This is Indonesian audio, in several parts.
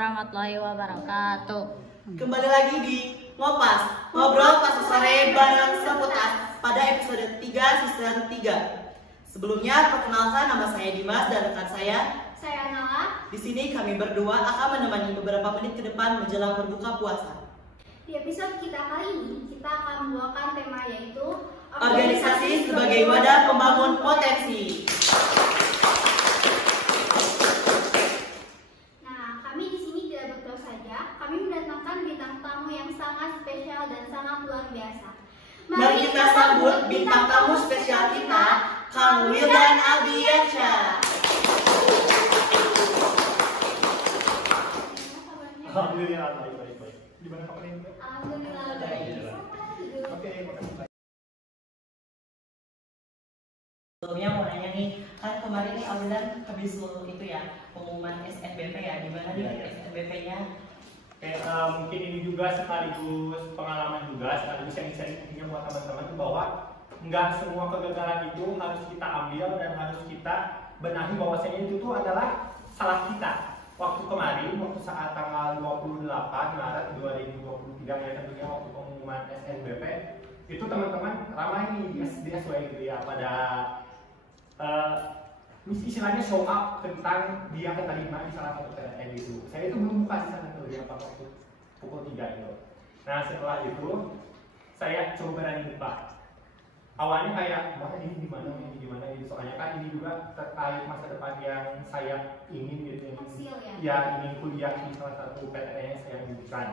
warahmatullahi wabarakatuh. Kembali lagi di Ngopas, ngobrol pas sore bareng seputar pada episode 3 season 3. Sebelumnya perkenalkan, nama saya Dimas dan rekan saya Nala. Di sini kami berdua akan menemani beberapa menit ke depan menjelang berbuka puasa. Di episode kita kali ini kita akan membawakan tema yaitu Organisasi sebagai wadah pembangun potensi. Nah, kami di sini tidak berdoa saja, kami mendatangkan bintang tamu yang sangat spesial dan sangat luar biasa. Mari kita sambut bintang tamu spesial kita, Kang Wildan Aldiansyah. Alhamdulillah, baik. Gimana kabarnya? Alhamdulillah baik. Oke, makasih. Sebelumnya mau nanya nih, kan kemarin nih Wildan habis itu ya, pengumuman SNBP ya, gimana nih SNBP-nya? Mungkin ini juga sekaligus pengalaman juga, sekaligus yang sharing buat teman-teman tuh bahwa nggak semua kegagalan itu harus kita ambil dan harus kita benahi bahwasanya itu tuh adalah salah kita. Waktu kemarin, waktu saat tanggal 28 Maret 2023 ya tentunya waktu pengumuman SNBP itu teman-teman ramai nih di SW gitu ya pada istilahnya show up tentang dia keterima di salah satu PTN itu. Saya itu belum buka di sana tuh ya pada waktu pukul 3 itu. Nah setelah itu saya coba berani buka. Awalnya kayak wah ini gimana gitu. Soalnya kan ini juga terkait masa depan yang saya ingin gitu ya ingin kuliah di salah satu PTN yang saya butuhkan.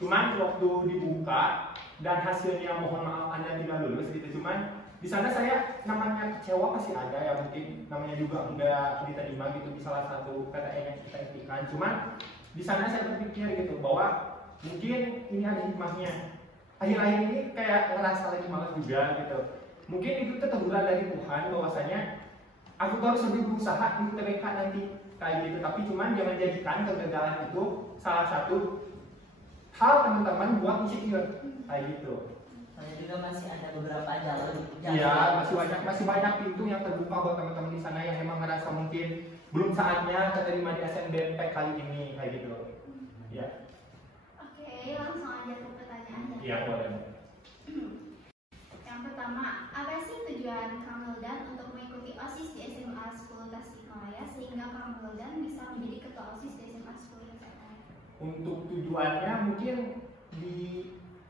Cuman waktu dibuka dan hasilnya mohon maaf Anda tidak lulus gitu. Cuman di sana saya namanya kecewa pasti ada ya, mungkin namanya juga enggak diterima gitu di salah satu PTN yang kita impikan. Cuman di sana saya berpikir gitu bahwa mungkin ini ada hikmahnya. Akhir-akhir ini kayak ngerasa lagi malas juga gitu. Mungkin itu teguran dari Tuhan bahwasanya aku harus lebih berusaha di UTBK nanti kayak gitu. Tapi cuman jangan jadikan kegagalan itu salah satu hal teman-teman buat insecure kayak gitu. Saya juga masih ada beberapa jalur. Iya, masih banyak pintu yang terbuka buat teman-teman di sana yang emang ngerasa mungkin belum saatnya keterima di SNBP kali ini kayak gitu. Ya. Oke, langsung aja ke pertanyaannya. Iya, boleh. Yang pertama, apa sih tujuan Kang Wildan untuk mengikuti OSIS di SMA 10 Tasikmalaya sehingga Kang Wildan bisa menjadi ketua OSIS di SMA 10 Tasikmalaya? Untuk tujuannya mungkin di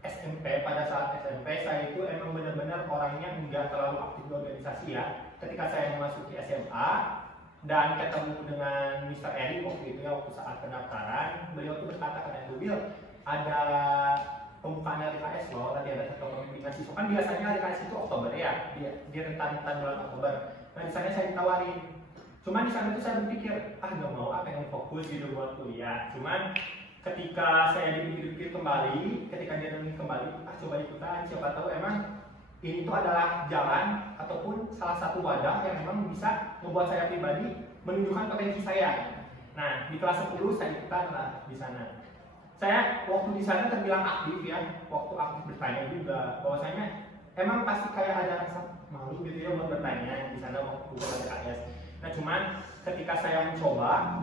SMP, pada saat SMP saya itu emang benar-benar orangnya nggak terlalu aktif di organisasi ya. Ketika saya memasuki SMA dan ketemu dengan Mr. Eri waktu itu ya, waktu saat pendaftaran, beliau tuh berkata kepada Bil, ada pembukaan LKS loh, nanti ada satu pembimbingan siswa. Kan biasanya LKS itu Oktober ya, dia rentan bulan Oktober. Nah di sana saya ditawarin. Cuman di sana tuh saya berpikir, gak mau, pengen fokus gitu buat kuliah. Cuman ketika saya dipikir-pikir kembali, ketika dia nanya kembali, coba ikutan, siapa tahu emang ini tuh adalah jalan ataupun salah satu wadah yang memang bisa membuat saya pribadi menunjukkan potensi saya. Nah, di kelas 10 saya ikutan lah di sana. Saya waktu di sana terbilang aktif ya, waktu aktif bertanya juga, bahwasanya emang pasti kayak ada rasa malu gitu ya buat bertanya di sana waktu LKS. Nah, cuman ketika saya mencoba,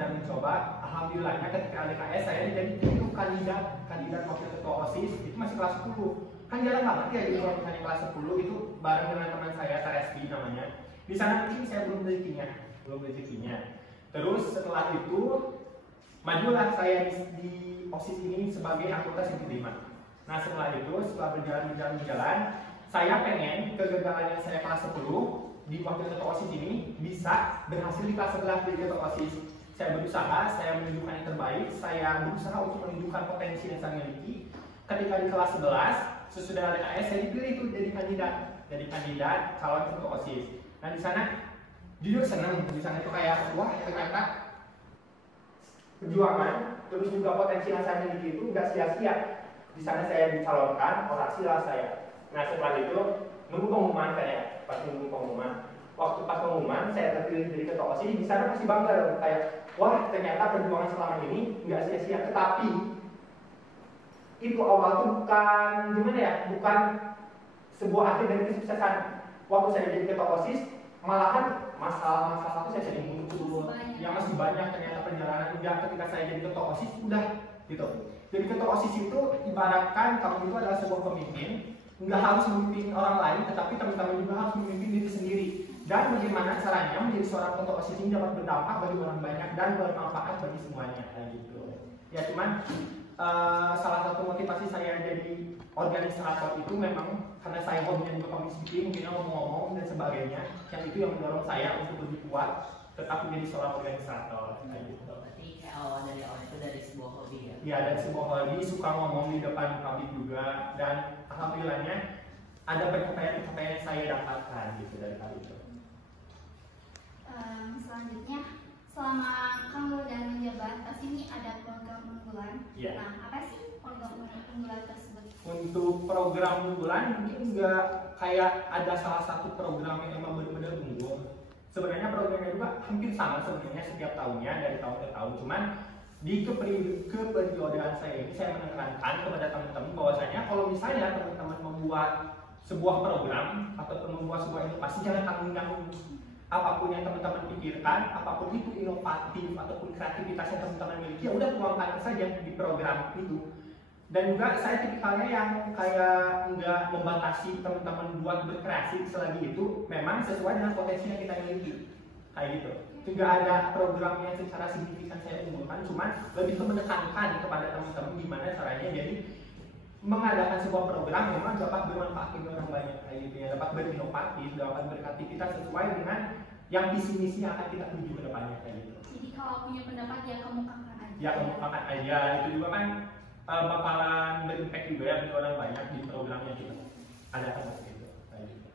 alhamdulillahnya ketika LKS saya jadi kandidat wakil ketua OSIS itu masih kelas 10. Kan jarang banget ya jadi misalnya kelas 10 itu bareng dengan teman saya Tareski namanya. Di sana mungkin saya belum rezekinya. Terus setelah itu majulah saya di OSIS ini sebagai anggota Sipil 5. Nah setelah itu, setelah berjalan, saya pengen kegagalan yang saya kelas 10 di wakil ketua OSIS ini bisa berhasil di kelas 11 di ketua OSIS. Saya berusaha, saya menunjukkan yang terbaik, saya berusaha untuk menunjukkan potensi yang saya miliki. Ketika di kelas 11, sesudah LKS saya dipilih itu jadi kandidat calon ketua OSIS. Nah di sana jujur senang, di sana itu kayak wah ternyata perjuangan terus juga potensi yang saya miliki itu nggak sia-sia. Di sana saya dicalonkan, orasi lah saya. Nah setelah itu nunggu pengumuman saya, pas nunggu pengumuman. Waktu pas pengumuman saya terpilih jadi ketua OSIS, di sana masih bangga kayak wah ternyata perjuangan selama ini nggak sia-sia. Tetapi itu awal tuh bukan sebuah akhir dari kesuksesan. Waktu saya jadi ketua OSIS, malahan masalah-masalah itu saya sering muncul, yang masih banyak ternyata perjalanan. Udah ketika saya jadi ketua OSIS udah gitu. Jadi ketua OSIS itu ibaratkan kamu itu adalah sebuah pemimpin, nggak harus memimpin orang lain, tetapi teman-teman juga harus memimpin diri sendiri. Dan bagaimana caranya menjadi seorang ketua OSIS ini dapat berdampak bagi orang banyak dan bermanfaat bagi semuanya, kayak gitu. Ya cuman salah satu motivasi saya jadi organisator itu memang karena saya hobinya juga publicity, mungkin ngomong-ngomong dan sebagainya, yang itu yang mendorong saya untuk lebih kuat tetap menjadi seorang organisator, kayak gitu. Berarti awal dari awal itu dari sebuah hobi ya? Iya, dari sebuah hobi, suka ngomong di depan publik juga, dan alhamdulillahnya ada pencapaian-pencapaian yang saya dapatkan gitu dari hal itu. Selanjutnya, selama kamu dan menjabat, pasti ini ada program unggulan. Iya. Nah, apa sih program unggulan tersebut? Untuk program unggulan mungkin nggak kayak ada salah satu program yang memang benar-benar unggul. Sebenarnya programnya juga hampir sama sebenarnya setiap tahunnya dari tahun ke tahun. Cuman di keperiodean saya ini saya menekankan kepada teman-teman bahwasanya kalau misalnya teman-teman membuat sebuah program ataupun membuat sebuah inovasi, jangan tanggung-tanggung. Apapun yang teman-teman pikirkan, apapun itu inovatif ataupun kreativitas yang teman-teman miliki, ya udah tuangkan saja di program itu. Dan juga saya tipikalnya yang kayak nggak membatasi teman-teman buat berkreasi selagi itu memang sesuai dengan potensi yang kita miliki, kayak gitu. Tidak ada program yang secara signifikan saya unggulkan, cuman lebih ke menekankan kepada teman-teman gimana caranya jadi mengadakan sebuah program memang dapat bermanfaat bagi orang banyak, kayak gitu ya, dapat berinovatif, dapat berkreativitas sesuai dengan yang visi misi yang akan kita tuju ke depannya, kayak gitu. Jadi kalau punya pendapat ya kemukakan aja. Ya kemukakan aja, itu juga kan bakalan berimpact juga ya bagi orang banyak di program yang kita adakan seperti itu. Kayak gitu.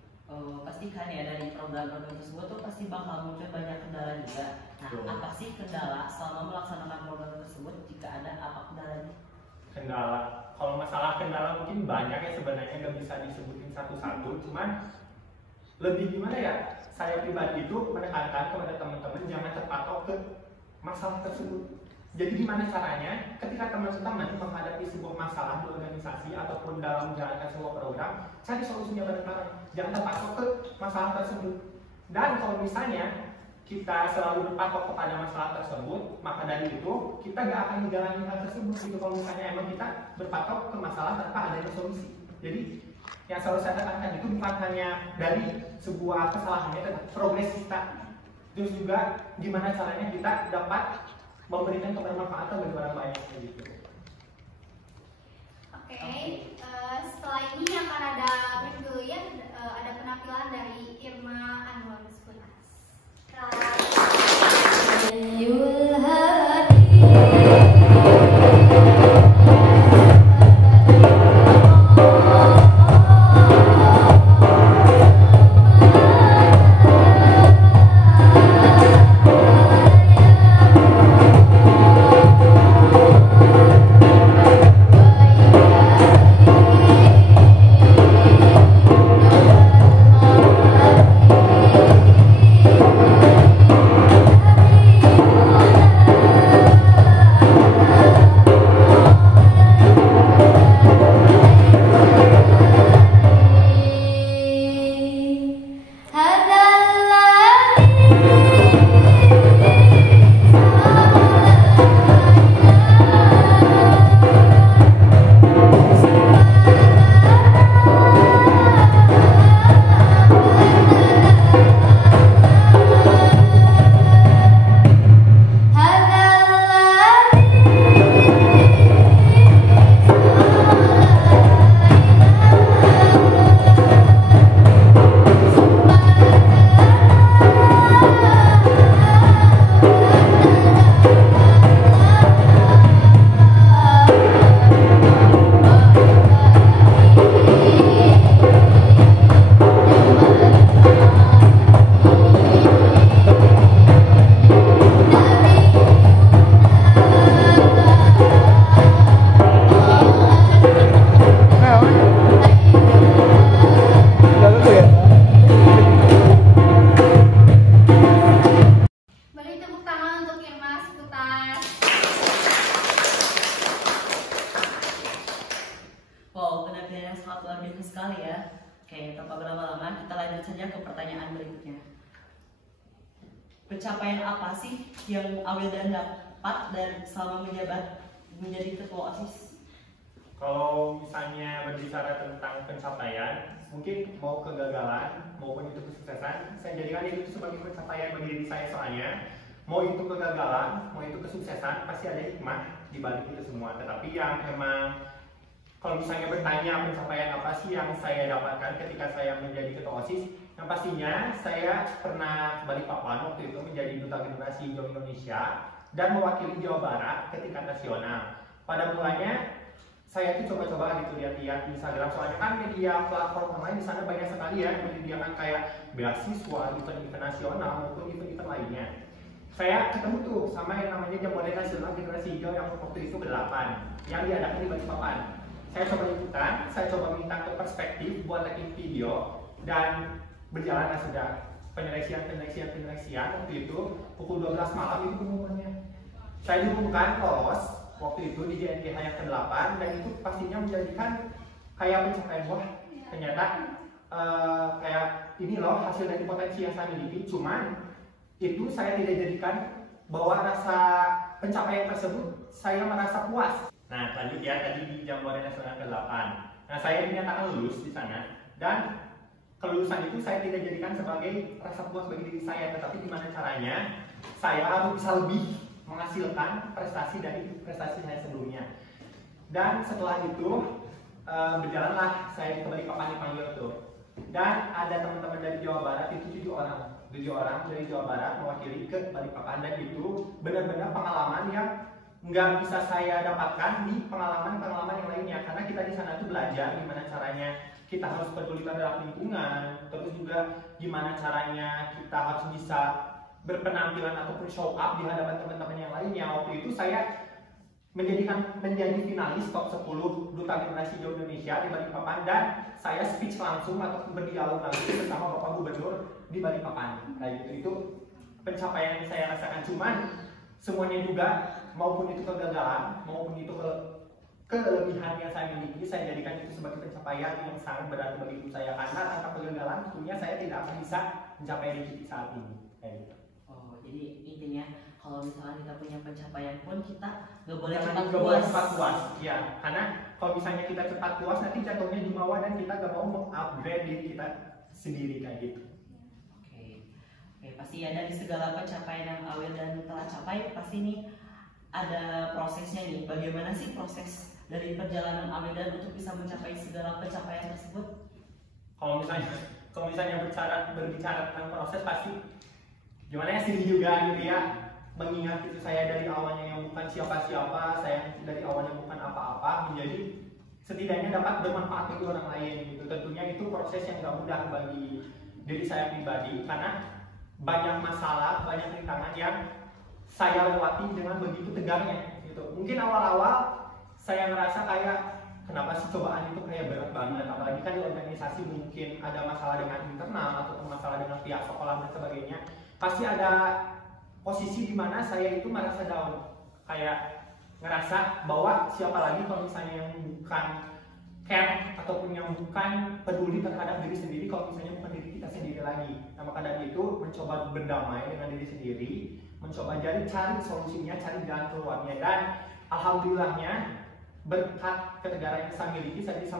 Pasti kan ya dari program-program tersebut tuh pasti bakal muncul banyak kendala juga. Nah, Betul. apa sih kendala selama melaksanakan program tersebut? Jika ada, apa kendalanya? Kendala, kalau masalah kendala mungkin banyak ya sebenarnya, nggak bisa disebutin satu-satu, cuman lebih gimana ya, saya pribadi itu menekankan kepada teman-teman jangan terpatok ke masalah tersebut. Jadi gimana caranya ketika teman-teman menghadapi sebuah masalah di organisasi ataupun dalam menjalankan sebuah program, cari solusinya bareng-bareng, jangan terpatok ke masalah tersebut. Dan kalau misalnya kita selalu berpatok kepada masalah tersebut, maka dari itu kita gak akan menjalani hal tersebut gitu. Kalau misalnya emang kita berpatok ke masalah tanpa adanya solusi. Jadi yang selalu saya tekankan itu bukan hanya dari sebuah kesalahannya, tetapi progres kita. Terus juga gimana caranya kita dapat memberikan kebermanfaatan bagi orang banyak gitu. Oke, setelah ini akan ada brief dulu ya, ada penampilan dari Irma Anwar Sepunas. Oke, tanpa berlama-lama kita lanjut saja ke pertanyaan berikutnya. pencapaian apa sih yang Awildan dapat dari selama menjabat menjadi ketua OSIS? Kalau misalnya berbicara tentang pencapaian, mungkin mau kegagalan maupun itu kesuksesan, saya jadikan itu sebagai pencapaian bagi diri saya. Soalnya mau itu kegagalan, mau itu kesuksesan, pasti ada hikmah di balik itu semua. Tetapi yang emang kalau misalnya bertanya pencapaian apa sih yang saya dapatkan ketika saya menjadi ketua OSIS, yang pastinya saya pernah ke Balikpapan waktu itu menjadi duta generasi hijau Indonesia dan mewakili Jawa Barat ke tingkat nasional. Pada mulanya saya tuh coba-coba gitu lihat-lihat di Instagram, soalnya kan media platform online di sana banyak sekali ya yang menyediakan kayak beasiswa, event-event nasional maupun event-event lainnya. Saya ketemu tuh sama yang namanya Jambore Nasional Generasi Hijau yang waktu itu ke-8 yang diadakan di Balikpapan. Saya coba ikutan, saya coba minta ke perspektif buat taking video dan berjalan sudah penyeleksian waktu itu pukul 12 malam itu pengumumannya. Saya diumumkan lolos waktu itu di JNGH yang ke-8 dan itu pastinya menjadikan kayak pencapaian, wah ternyata kayak ini loh hasil dari potensi yang saya miliki. Cuman itu saya tidak jadikan bahwa rasa pencapaian tersebut saya merasa puas. Nah lanjut ya, tadi di Jambore Nasional ke-8. Nah saya dinyatakan lulus di sana dan kelulusan itu saya tidak jadikan sebagai rasa puas bagi diri saya, tetapi gimana caranya saya harus bisa lebih menghasilkan prestasi dari prestasi saya sebelumnya. Dan setelah itu berjalanlah saya ke Balikpapan dipanggil tuh. Dan ada teman-teman dari Jawa Barat itu 7 orang dari Jawa Barat mewakili ke Balikpapan, dan itu benar-benar pengalaman yang nggak bisa saya dapatkan di pengalaman-pengalaman yang lainnya, karena kita di sana tuh belajar gimana caranya kita harus peduli terhadap lingkungan, terus juga gimana caranya kita harus bisa berpenampilan ataupun show up di hadapan teman-teman yang lainnya. Waktu itu saya menjadi finalis top 10 Duta Generasi Hijau Indonesia di Balikpapan, dan saya speech langsung atau berdialog langsung bersama Bapak Gubernur di Balikpapan. Nah itu pencapaian yang saya rasakan. Cuman semuanya juga, maupun itu kegagalan maupun itu kelebihan yang saya miliki, saya jadikan itu sebagai pencapaian yang sangat berarti bagi hidup saya, karena tanpa kegagalan tentunya saya tidak akan bisa mencapai di titik saat ini. Oh, jadi intinya kalau misalnya kita punya pencapaian pun kita nggak boleh Jangan cepat juga boleh puas. cepat puas, ya, karena kalau misalnya kita cepat puas nanti jatuhnya jumawa dan kita gak mau mengupgrade diri kita sendiri kayak gitu. Oke, pasti ya dari segala pencapaian yang Awildan telah capai, pasti nih ada prosesnya nih. Bagaimana sih proses dari perjalanan Awildan untuk bisa mencapai segala pencapaian tersebut? Kalau misalnya berbicara tentang proses, pasti gimana ya, sedih juga gitu ya, mengingat itu saya dari awalnya yang bukan siapa-siapa, saya dari awalnya bukan apa-apa, menjadi setidaknya dapat bermanfaat bagi orang lain gitu. Tentunya itu proses yang gak mudah bagi diri saya pribadi, karena banyak masalah, banyak rintangan yang saya lewati dengan begitu tegangnya gitu. Mungkin awal-awal saya ngerasa kayak kenapa sih cobaan itu kayak berat banget, apalagi kan di organisasi mungkin ada masalah dengan internal ataupun masalah dengan pihak sekolah dan sebagainya. Pasti ada posisi di mana saya itu merasa down, kayak ngerasa bahwa siapa lagi kalau misalnya yang bukan care ataupun yang bukan peduli terhadap diri sendiri, kalau misalnya bukan diri kita sendiri lagi. Nah maka dari itu mencoba berdamai dengan diri sendiri, mencoba cari solusinya, cari jalan keluarnya, dan alhamdulillahnya berkat ketegaran yang saya miliki, saya bisa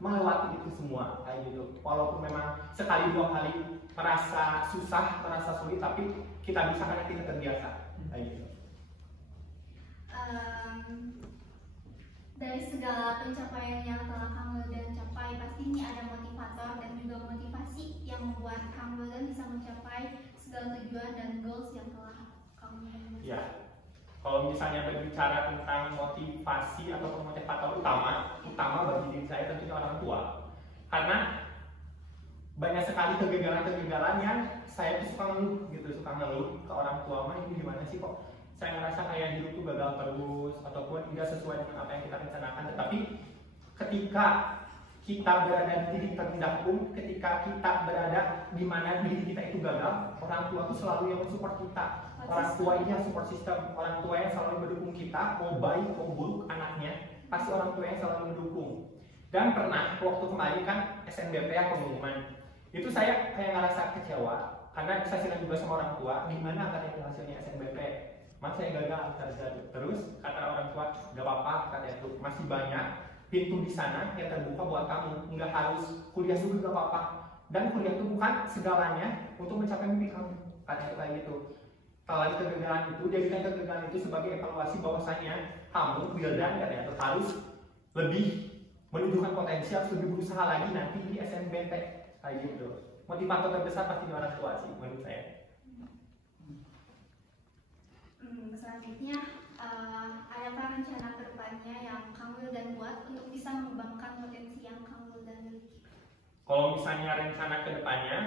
melewati itu semua kayak gitu. Walaupun memang sekali dua kali merasa susah, merasa sulit, tapi kita bisa karena kita terbiasa kayak gitu. Dari segala pencapaian yang telah Kang Wildan capai, pasti ini ada motivator dan juga motivasi yang membuat Kang Wildan bisa mencapai segala tujuan dan goals yang telah Kang Wildan. Ya, kalau misalnya berbicara tentang motivasi atau motivator utama bagi diri saya tentunya orang tua, karena banyak sekali kegagalan-kegagalan yang saya tuh suka ngeluh ke orang tua, mah ini gimana sih kok saya ngerasa kayak hidup tuh gagal terus ataupun tidak sesuai dengan apa yang kita rencanakan. Tetapi ketika kita berada di titik terendah pun, ketika kita berada di mana diri kita itu gagal, orang tua tuh selalu yang mensupport kita. Orang tua ini yang support system, orang tua yang selalu mendukung kita, mau baik mau buruk anaknya, pasti orang tua yang selalu mendukung. Dan pernah waktu kemarin kan SNBP yang pengumuman, itu saya kayak ngerasa kecewa karena disaksikan juga sama orang tua, gimana katanya itu hasilnya SNBP, mas saya gagal terus kata orang tua, gak apa-apa katanya itu masih banyak pintu di sana yang terbuka buat kamu, nggak harus kuliah juga gak apa-apa, dan kuliah itu bukan segalanya untuk mencapai mimpi kamu, katanya kayak gitu. Kalau kegagalan itu, jadikan kegagalan itu sebagai evaluasi bahwasanya kamu Wildan katanya itu harus lebih menunjukkan potensi, harus lebih berusaha lagi nanti di SNBP kayak gitu. Motivator terbesar pasti di orang tua sih menurut saya. Selanjutnya adakah rencana kedepannya yang Kang Wildan buat untuk bisa mengembangkan potensi yang Kang Wildan miliki? Kalau misalnya rencana kedepannya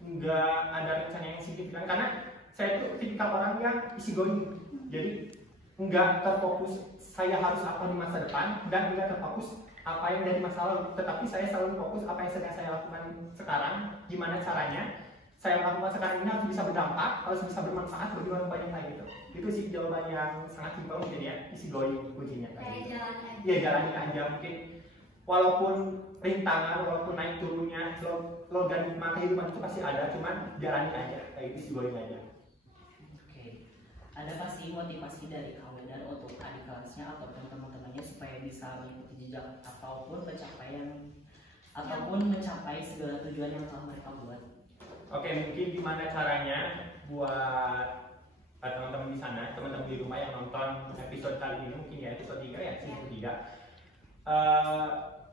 nggak ada rencana yang signifikan karena saya itu tipikal orang yang easy going, jadi nggak terfokus saya harus apa di masa depan dan nggak terfokus apa yang dari masa lalu, tetapi saya selalu fokus apa yang sedang saya lakukan sekarang, gimana caranya saya melakukan sekarang ini harus bisa berdampak, harus bisa bermanfaat bagi orang banyak lain gitu. Itu sih jawaban yang sangat simpel mungkin ya, easy going kuncinya. Kayak jalan aja. Iya, jalani aja mungkin. Walaupun rintangan, walaupun naik turunnya, logaritma kehidupan itu pasti ada, cuman jalani aja, kayak easy going aja. Oke, ada pasti motivasi dari Kang Wildan untuk adik kelasnya ataupun teman-temannya supaya bisa mengikuti jejak ataupun pencapaian ataupun mencapai segala tujuan yang telah mereka buat. Oke, mungkin gimana caranya buat teman-teman di sana, teman-teman di rumah yang nonton episode kali ini, mungkin ya episode 3 ya, season 3.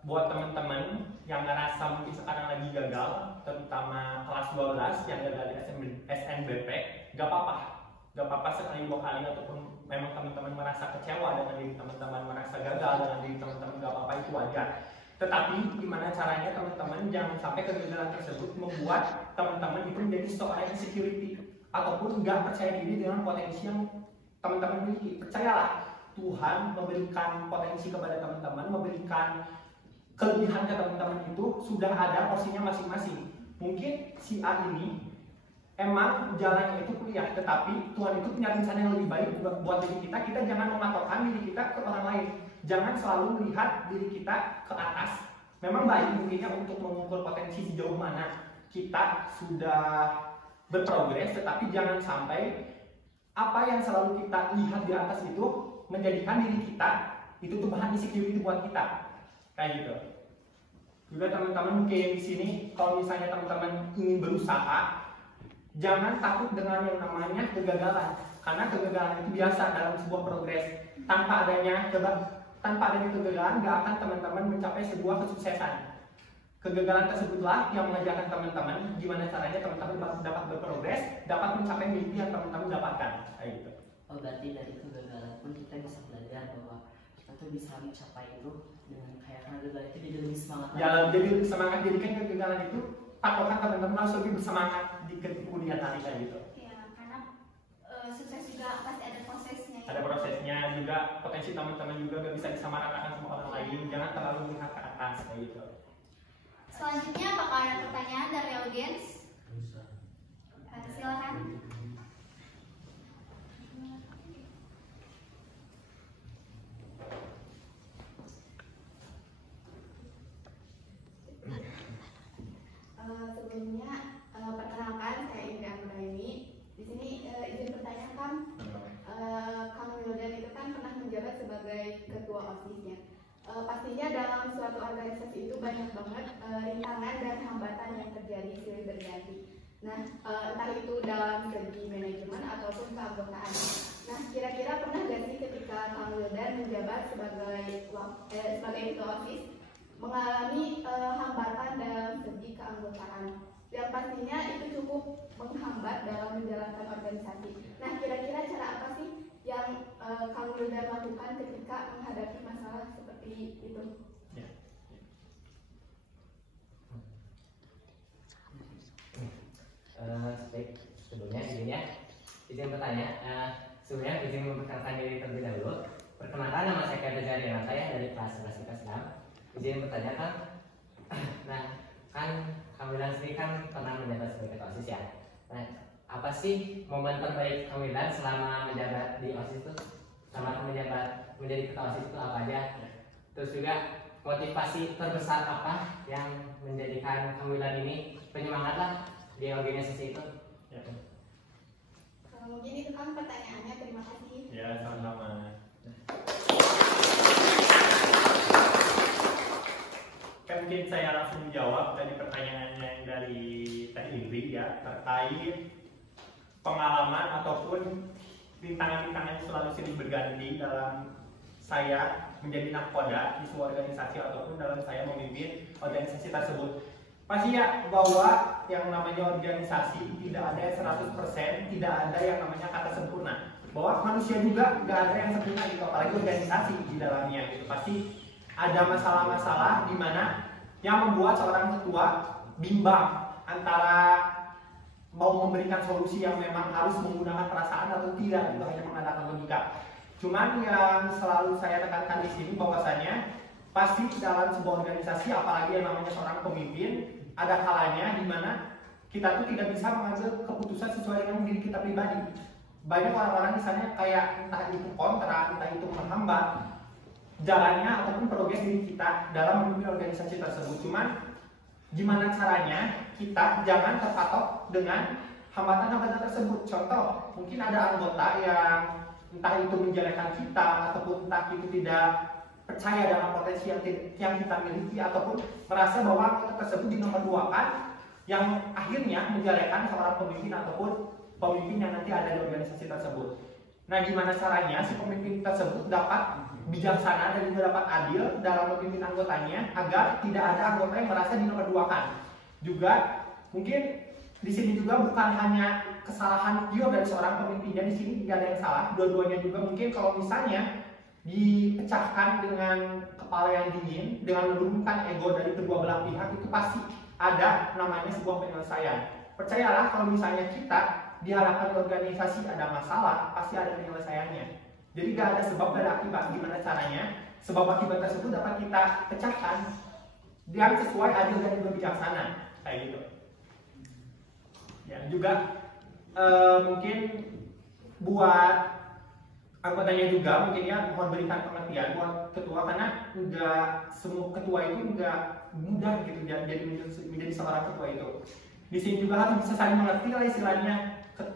Buat teman-teman yang ngerasa mungkin sekarang lagi gagal, terutama kelas 12 yang gagal di SNBP, gak apa-apa sekali 2 kali, ataupun memang teman-teman merasa kecewa dengan diri teman-teman, merasa gagal dengan diri teman-teman, gak apa-apa, itu wajar. Tetapi gimana caranya teman-teman jangan sampai kegagalan tersebut membuat teman-teman itu menjadi seorang insecurity ataupun nggak percaya diri dengan potensi yang teman-teman miliki. Percayalah, Tuhan memberikan potensi kepada teman-teman, memberikan kelebihan ke teman-teman itu sudah ada porsinya masing-masing. Mungkin si A ini emang jalannya itu kuliah, tetapi Tuhan itu punya rencana yang lebih baik buat diri kita. Kita jangan mematokkan diri kita ke orang lain. Jangan selalu melihat diri kita ke atas. Memang baik mungkinnya untuk mengukur potensi sejauh mana kita sudah berprogres, tetapi jangan sampai apa yang selalu kita lihat di atas itu menjadikan diri kita itu tuh bahan insecurity buat kita. Kayak gitu. Juga teman-teman mungkin di sini kalau misalnya teman-teman ingin berusaha, jangan takut dengan yang namanya kegagalan, karena kegagalan itu biasa dalam sebuah progres. Tanpa adanya kegagalan, gak akan teman-teman mencapai sebuah kesuksesan. Kegagalan tersebutlah yang mengajarkan teman-teman gimana caranya teman-teman dapat berprogres, dapat mencapai mimpi yang teman-teman dapatkan. Kayak gitu. Oh, berarti dari kegagalan pun kita bisa belajar bahwa kita tuh bisa mencapai itu dengan kayak kegagalan itu jadi lebih semangat. Ya, jadi lebih semangat, jadikan kegagalan itu patokan teman-teman harus lebih bersemangat di kemudian hari kayak gitu. Ya, karena sukses juga pasti ada prosesnya. Ada prosesnya juga, potensi teman-teman juga gak bisa disamaratakan sama orang lain. Jangan terlalu melihat ke atas kayak gitu. Selanjutnya bakal ada pertanyaan dari audiens. Silakan. Sebelumnya perkenalkan saya Indra Muraini. Di sini izin bertanya Kang Wildan itu kan pernah menjabat sebagai ketua OSIS-nya. Pastinya dalam suatu organisasi itu banyak banget rintangan dan hambatan yang terjadi silih berganti. Nah, entah itu dalam segi manajemen ataupun keanggotaan. Nah, kira-kira pernah gak sih ketika Kang Wildan menjabat sebagai ketua OSIS mengalami hambatan dalam segi keanggotaan yang pastinya itu cukup menghambat dalam menjalankan organisasi. Nah, kira-kira cara apa sih yang Kang Wildan lakukan ketika menghadapi masalah seperti itu? Ya. Baik, sebelumnya izin bertanya. Sebelumnya izin memperkenalkan diri terlebih dahulu. Perkenalkan, nama saya Kevin Zariana, saya dari kelas 11 IPS 6. Izin bertanya Kang, nah kan Kang Wildan sendiri kan pernah menjabat sebagai ketua OSIS ya. Nah, apa sih momen terbaik Kang Wildan selama menjabat di OSIS itu, selama menjabat menjadi ketua OSIS itu apa aja? Terus juga motivasi terbesar apa yang menjadikan Kang Wildan ini penyemangat lah di organisasi itu? Ya, Mungkin itu kan pertanyaannya. Terima kasih. ya sama-sama. Mungkin saya langsung jawab dari pertanyaannya yang dari Teh Indri ya, terkait pengalaman ataupun rintangan-rintangan yang selalu sering berganti dalam saya menjadi nahkoda di sebuah organisasi ataupun dalam saya memimpin organisasi tersebut. Pasti ya bahwa yang namanya organisasi tidak ada yang 100%, tidak ada yang namanya kata sempurna. Bahwa manusia juga nggak ada yang sempurna gitu, apalagi organisasi di dalamnya gitu. Pasti ada masalah-masalah di mana yang membuat seorang ketua bimbang antara mau memberikan solusi yang memang harus menggunakan perasaan atau tidak, itu hanya mengandalkan logika. Cuman yang selalu saya tekankan di sini bahwasanya pasti dalam sebuah organisasi, apalagi yang namanya seorang pemimpin, ada kalanya di mana kita tuh tidak bisa mengambil keputusan sesuai dengan diri kita pribadi. Banyak orang-orang misalnya kayak entah itu kontra, entah itu menghambat jalannya ataupun progres diri kita dalam memimpin organisasi tersebut. Cuman gimana caranya kita jangan terpatok dengan hambatan-hambatan tersebut. Contoh, mungkin ada anggota yang entah itu menjelekan kita ataupun entah itu tidak percaya dalam potensi yang kita miliki ataupun merasa bahwa anggota tersebut dinomorduakan, yang akhirnya menjelekan seorang pemimpin ataupun pemimpin yang nanti ada di organisasi tersebut. Nah, gimana caranya si pemimpin tersebut dapat bijaksana dan juga dapat adil dalam memimpin anggotanya agar tidak ada anggota yang merasa dinomorduakan. Juga mungkin di sini juga bukan hanya kesalahan dia dari seorang pemimpinnya, di sini tidak ada yang salah, dua-duanya juga mungkin kalau misalnya dipecahkan dengan kepala yang dingin, dengan menurunkan ego dari kedua belah pihak, itu pasti ada namanya sebuah penyelesaian. Percayalah kalau misalnya kita diharapkan organisasi ada masalah, pasti ada penyelesaiannya. Jadi gak ada sebab, gak ada akibat. Gimana caranya sebab akibat tersebut dapat kita pecahkan yang sesuai, adil dan juga bijaksana, kayak gitu. Ya juga mungkin buat anggotanya juga mungkin ya mohon berikan pengertian buat ketua, karena enggak semua ketua itu enggak mudah gitu jadi menjadi seorang ketua itu. Di sini juga harus bisa saling mengerti lah istilahnya,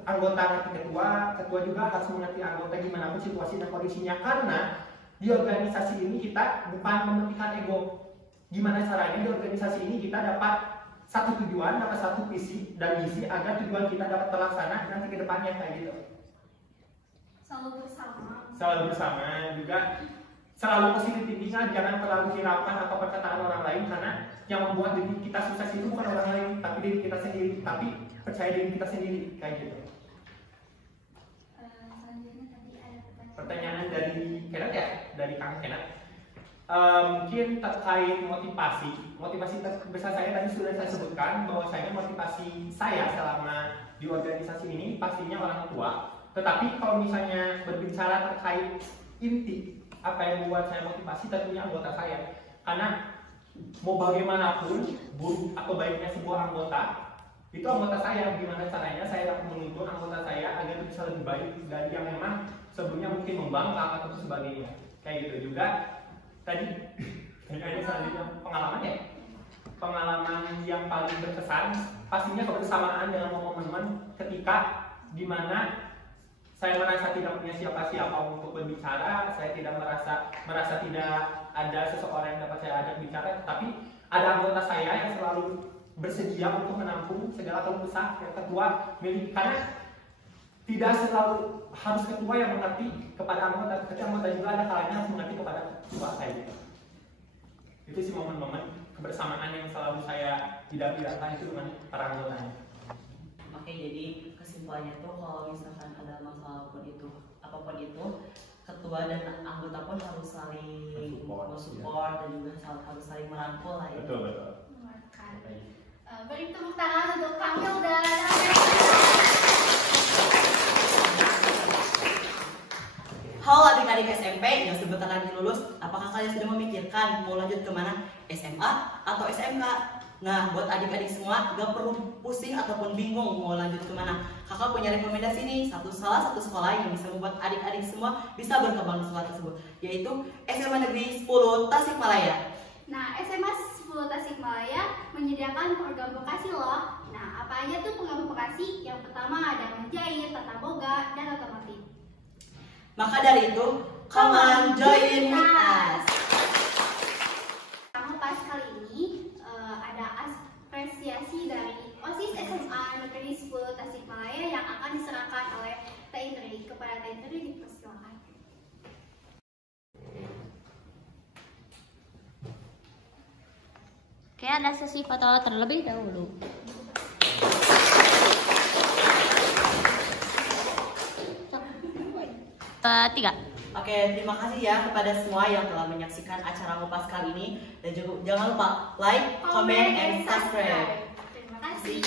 anggota ngerti ketua juga harus mengerti anggota gimana pun situasi dan kondisinya, karena di organisasi ini kita bukan mementingkan ego. Gimana caranya di organisasi ini kita dapat satu tujuan, dapat satu visi dan misi agar tujuan kita dapat terlaksana nanti ke depannya, kayak gitu. Selalu bersama juga selalu positif thinking, jangan terlalu hiraukan apa perkataan orang lain, karena yang membuat diri kita sukses itu bukan orang lain tapi diri kita sendiri, tapi percaya diri kita sendiri, kayak gitu. Selanjutnya tadi ada Pertanyaan dari Kenat ya, dari Kang Kenat. Mungkin terkait motivasi terbesar saya tadi sudah saya sebutkan bahwasanya motivasi saya selama di organisasi ini pastinya orang tua. Tetapi kalau misalnya berbicara terkait inti apa yang membuat saya motivasi, tentunya anggota saya. Karena mau bagaimanapun buruk atau baiknya sebuah anggota, itu anggota saya. Gimana caranya saya dapat menuntun anggota saya agar bisa lebih baik dari yang memang sebelumnya mungkin membangkang atau sebagainya, kayak gitu. Juga tadi selanjutnya pengalaman yang paling berkesan pastinya kebersamaan dengan momen-momen ketika dimana saya merasa tidak punya siapa-siapa untuk berbicara, saya tidak merasa tidak ada seseorang yang dapat saya ajak bicara, tetapi ada anggota saya yang selalu bersedia untuk menampung segala keluh kesah yang ketua miliki. Karena tidak selalu harus ketua yang mengerti kepada anggota, tetapi anggota juga ada kalanya harus mengerti kepada ketua saya gitu. Itu sih momen-momen kebersamaan yang selalu saya idam-idamkan itu dengan para anggotanya. Oke, jadi kesimpulannya tuh kalau misalkan ada masalah apapun itu, ketua dan anggota pun harus saling support dan juga harus saling merangkul lah ya. Betul. Beri tepuk tangan untuk Kamil dan Halo adik-adik SMP yang sebentar lagi lulus, apakah kalian sudah memikirkan mau lanjut kemana? SMA atau SMK? Nah, buat adik-adik semua, gak perlu pusing ataupun bingung mau lanjut kemana. Kakak punya rekomendasi nih, salah satu sekolah yang bisa membuat adik-adik semua bisa berkembang di sekolah tersebut, yaitu SMA Negeri 10 Tasikmalaya. Nah, SMA 10 Tasikmalaya menyediakan program vokasi loh. Nah, apa Apa aja tuh pengaruh vokasi? Yang pertama ada menjahit, tata boga, dan otomotif. Maka dari itu, come on join with us. Pas kali ini ada apresiasi dari OSIS SMA Negeri 10 Tasikmalaya yang akan diserahkan oleh Teh Indri. Kepada Teh Indri dipersilakan. Oke, ada sesi foto terlebih dahulu. Tiga. Oke, terima kasih ya kepada semua yang telah menyaksikan acara Ngupas kali ini. Dan juga jangan lupa like, comment, and subscribe. Terima kasih.